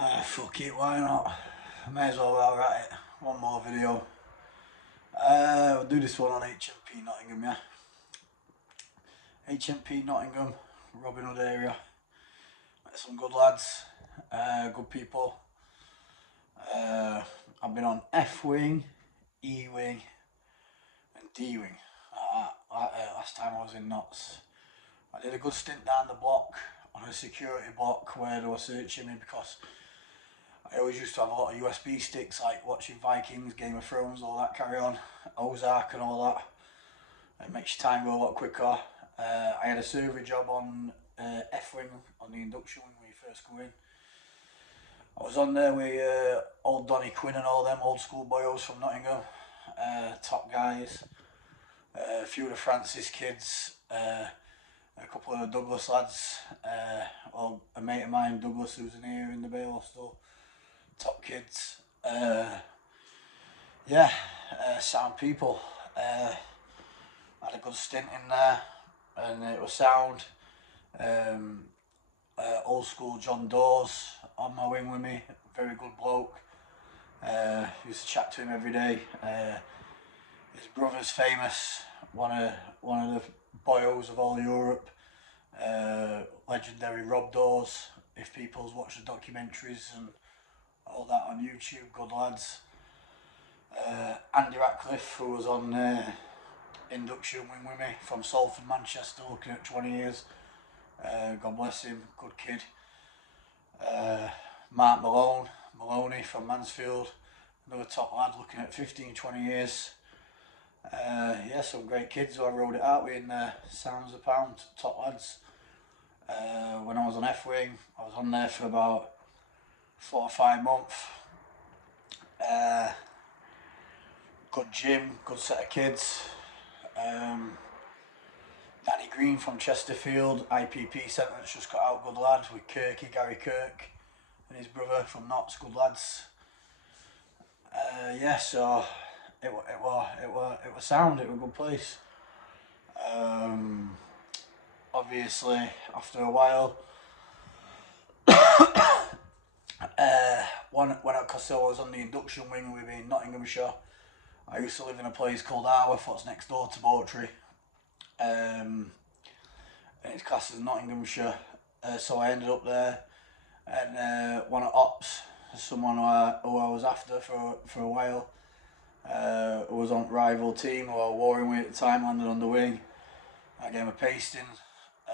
Fuck it, why not? May as well while we're at it. One more video. We'll do this one on HMP Nottingham, yeah. HMP Nottingham, Robin Hood area. Met some good lads, good people. I've been on F wing, E wing, and D wing. Last time I was in Notts, I did a good stint down the block on a security block where they were searching me because I always used to have a lot of USB sticks, like watching Vikings, Game of Thrones, all that carry on, Ozark and all that. It makes your time go a lot quicker. I had a survey job on F-wing, on the induction wing when you first go in. I was on there with old Donny Quinn and all them old school boyos from Nottingham, top guys, a few of the Francis kids, a couple of the Douglas lads, a mate of mine, Douglas, who's in here in the Bale still. Top kids, sound people. Had a good stint in there, and it was sound. Old school John Dawes on my wing with me, very good bloke. Used to chat to him every day. His brother's famous, one of the boyos of all Europe. Legendary Rob Dawes. If people's watched the documentaries and all that on YouTube, good lads. Andy Ratcliffe, who was on induction wing with me from Salford, Manchester, looking at 20 years. God bless him, good kid. Mark Maloney from Mansfield, another top lad, looking at 15, 20 years. Some great kids who I rode it out with in sounds a pound, top lads. When I was on F-wing, I was on there for about 4 or 5 months. Good gym, good set of kids. Danny Green from Chesterfield, IPP sentence just got out, good lad, with Gary Kirk and his brother from Notts, good lads. So it was sound, it was a good place. Obviously after a while, because I was on the induction wing with me in Nottinghamshire, I used to live in a place called Arworth, what's next door to Bawtry. And it's classed as Nottinghamshire, so I ended up there, and one of Ops, someone who I was after for a while, who was on rival team who I was warring with at the time, landed on the wing. I gave him a pasting,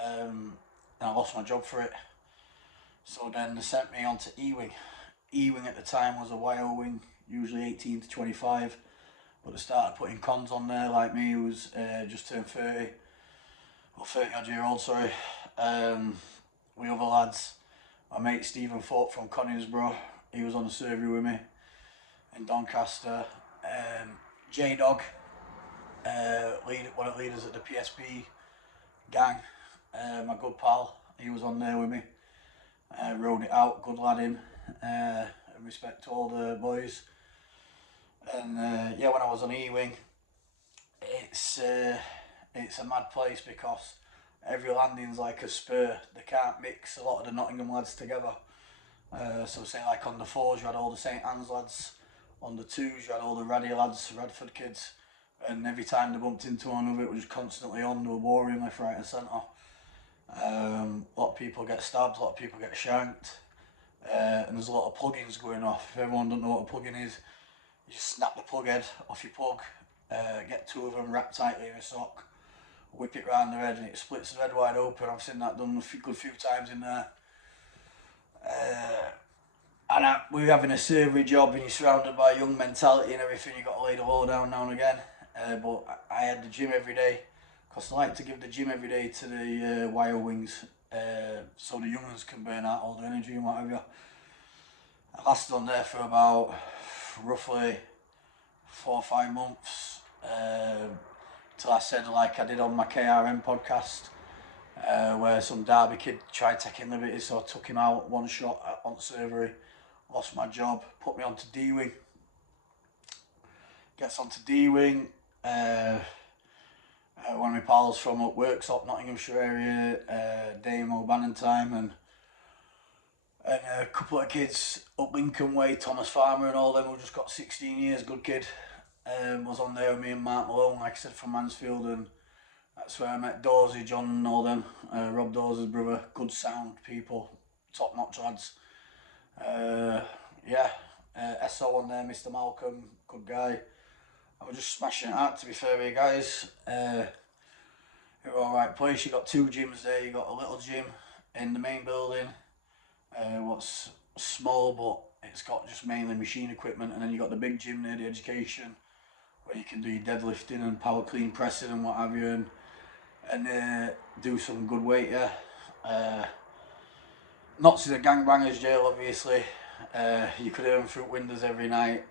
and I lost my job for it. So then they sent me on to E-wing. E-wing at the time was a YO wing, usually 18 to 25, but they started putting cons on there like me, who was just turned 30, or 30 odd year old, sorry. With other lads, my mate Stephen Thorpe from Conisbrough, he was on the survey with me in Doncaster. J-Dog, one of the leaders at the PSP gang, my good pal, he was on there with me. Rode it out, good lad him, and respect to all the boys. And when I was on E-wing, it's a mad place because every landing's like a spur. They can't mix a lot of the Nottingham lads together. So say like on the 4s you had all the St Anne's lads, on the 2s you had all the Raddy lads, Radford kids, and every time they bumped into one of it was just on, they were warring left, right and centre. A lot of people get stabbed, a lot of people get shanked, and there's a lot of plugins going off. If everyone don't know what a plug-in is, you just snap the plug head off your plug, get 2 of them wrapped tightly in a sock, whip it round the head and it splits the head wide open. I've seen that done a good few times in there. We're having a survey job and you're surrounded by young mentality and everything, you've got to lay the low down now and again. But I had the gym every day, because I like to give the gym every day to the wire wings, so the young ones can burn out all the energy and whatever. I lasted on there for about roughly 4 or 5 months, till I said, like I did on my KRM podcast, where some Derby kid tried taking liberties, so I took him out one shot on surgery, lost my job, put me onto D-wing. Gets onto D-wing, one of my pals from up Worksop, Nottinghamshire area, Dame O'Bannon time, and And a couple of kids up Lincoln Way, Thomas Farmer and all them who just got 16 years, good kid, was on there with me and Mark Malone, like I said, from Mansfield, and that's where I met Dorsey, John and all them, Rob Dorsey's brother, good sound people, top notch lads. Yeah, SO on there, Mr. Malcolm, good guy. I was just smashing it out, to be fair with you guys. You're alright place, you got two gyms there, you got a little gym in the main building, what's small but it's got just mainly machine equipment, and then you got the big gym near the education where you can do your deadlifting and power clean pressing and what have you, and do some good weight, yeah. Not to the gangbangers jail, obviously. You could hear them through windows every night,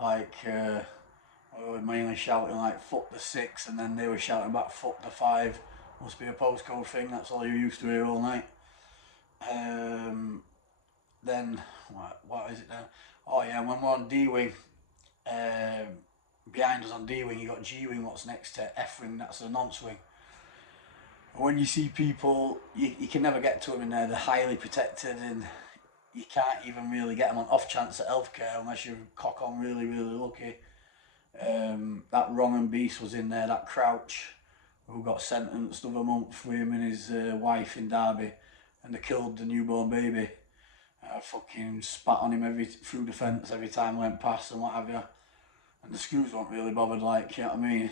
like we were mainly shouting like fuck the 6, and then they were shouting back fuck the 5. Must be a postcode thing, that's all you used to hear all night. Then what is it then? Oh yeah, when we're on D-Wing, behind us on D-Wing you got G-Wing, what's next to F-Wing, that's the nonce wing. When you see people, you can never get to them in there, they're highly protected, and you can't even really get them on off chance at healthcare unless you're cock on really lucky. That Wrong and Beast was in there, that Crouch, who got sentenced of a month with him and his wife in Derby, and they killed the newborn baby. Fucking spat on him through the fence every time I went past and what have you. And the screws weren't really bothered, like, you know what I mean?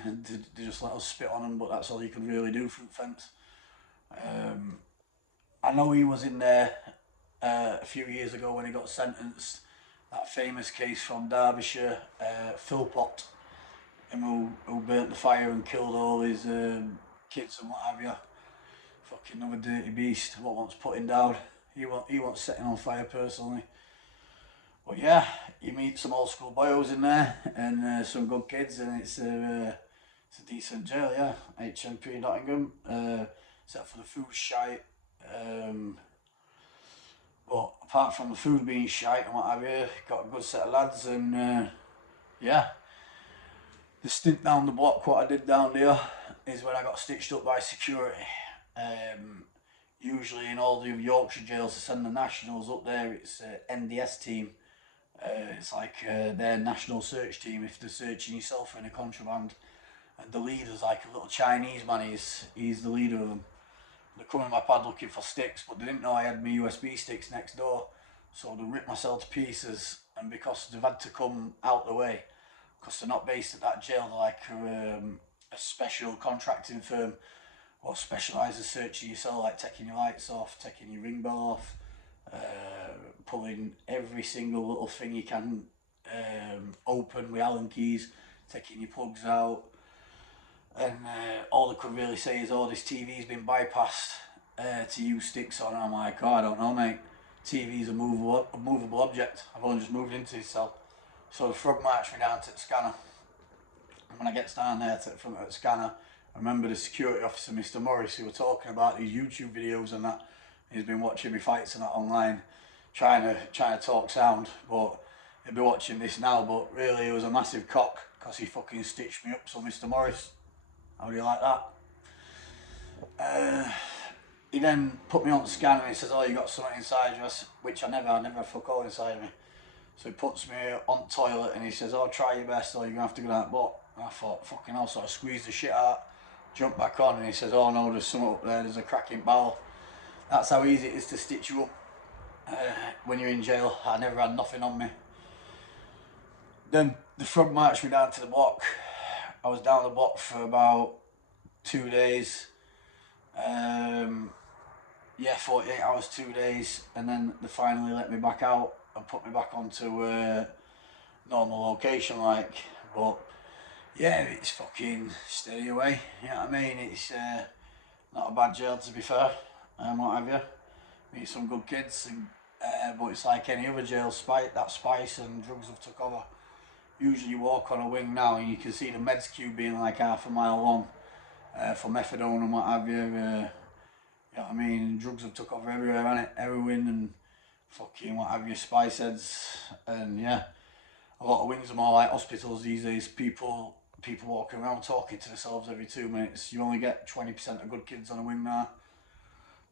They just let us spit on them, but that's all you could really do through the fence. I know he was in there a few years ago when he got sentenced. That famous case from Derbyshire, Philpott, him who burnt the fire and killed all his kids and what have you. Fucking another dirty beast. What wants putting down? He wants setting on fire personally. But yeah, you meet some old school boyos in there and some good kids, and it's a decent jail, yeah. HMP Nottingham, except for the food shite. But apart from the food being shite and what have you, got a good set of lads, and yeah. The stint down the block, what I did down there, is when I got stitched up by security. Usually in all the Yorkshire jails to send the nationals up there, it's NDS team. It's like their national search team if they're searching yourself for any contraband. And the leader's like a little Chinese man, he's the leader of them. They come in my pad looking for sticks, but they didn't know I had my USB sticks next door. So they ripped myself to pieces, and because they've had to come out the way, because they're not based at that jail, they're like a special contracting firm what specialises searching your cell, like taking your lights off, taking your ring bell off, pulling every single little thing you can open with Allen keys, taking your plugs out, and all they could really say is, oh, this TV's been bypassed to use sticks on. And I'm like, oh, I don't know, mate. TV's a movable object. I've only just moved into this cell. So the frog marched me down to the scanner. And when I get down there to the scanner, I remember the security officer, Mr. Morris, who were talking about these YouTube videos and that. He's been watching me fights and that online, trying to talk sound, but he'll be watching this now. But really, it was a massive cock because he fucking stitched me up. So, Mr. Morris, how do you like that? He then put me on the scanner and he says, oh, you got something inside you, which I never had fuck all inside me. So he puts me on the toilet and he says, oh, try your best or you're going to have to go down the butt. And I thought, fucking hell, so I squeezed the shit out, jumped back on, and he says, oh no, there's something up there, there's a cracking bowel. That's how easy it is to stitch you up when you're in jail. I never had nothing on me. Then the frog marched me down to the block. I was down the block for about 2 days. 48 hours, 2 days, and then they finally let me back out and put me back onto normal location, like. But yeah, it's fucking steady away, you know what I mean? It's not a bad jail, to be fair, what have you. Meet some good kids, and, but it's like any other jail, that spice and drugs have took over. Usually you walk on a wing now and you can see the meds queue being like half a mile long for methadone and what have you. You know what I mean? Drugs have took over everywhere, innit? Heroin and fucking what have you, spice heads, and yeah. A lot of wings are more like hospitals these days. People walking around talking to themselves every 2 minutes. You only get 20% of good kids on a wing now.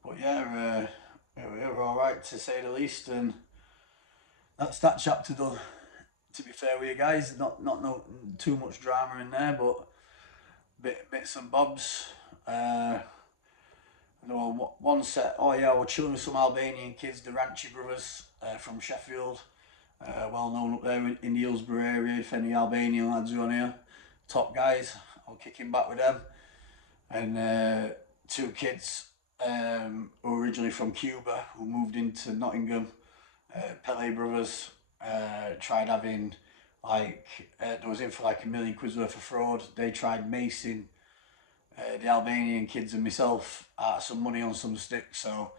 But yeah, we were alright to say the least, and that's that chapter done. To be fair with you guys, not no too much drama in there, but bits and bobs. No, one set. Oh yeah, we're chilling with some Albanian kids, the Ranchi brothers from Sheffield, well known up there in the Hillsborough area. If any Albanian lads are on here, top guys. I'll kick him back with them. And two kids who were originally from Cuba who moved into Nottingham. Pele brothers tried having like they was in for like £1,000,000 worth of fraud. They tried macing the Albanian kids and myself out of some money on some sticks. So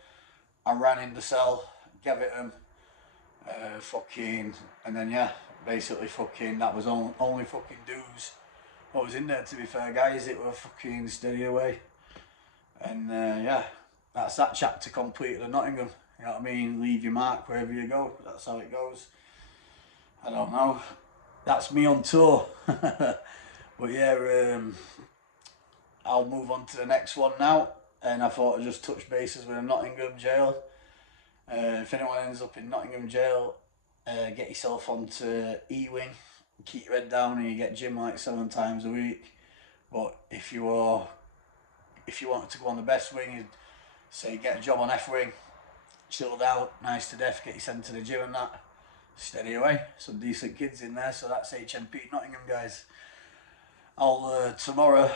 I ran in the cell, gave it them, fucking, and then yeah, basically fucking that was only fucking dues. What was in there, to be fair, guys, it were fucking steady away. And yeah, that's that chapter completed at Nottingham. You know what I mean? Leave your mark wherever you go. That's how it goes. I don't know. That's me on tour. But yeah, I'll move on to the next one now. And I thought I'd just touch bases with a Nottingham jail. If anyone ends up in Nottingham jail, get yourself onto Ewing. Keep your head down and you get gym like 7 times a week. But if you wanted to go on the best wing, you'd say get a job on F wing, chilled out, nice to death, get you sent to the gym and that. Steady away, some decent kids in there. So that's HMP Nottingham, guys. I'll tomorrow.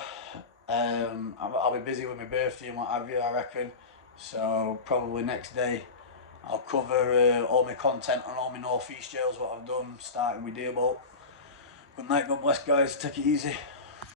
I'll be busy with my birthday and what have you, I reckon. So probably next day I'll cover all my content on all my North East jails, what I've done, starting with Dearbolt. Good night, God bless, guys. Take it easy.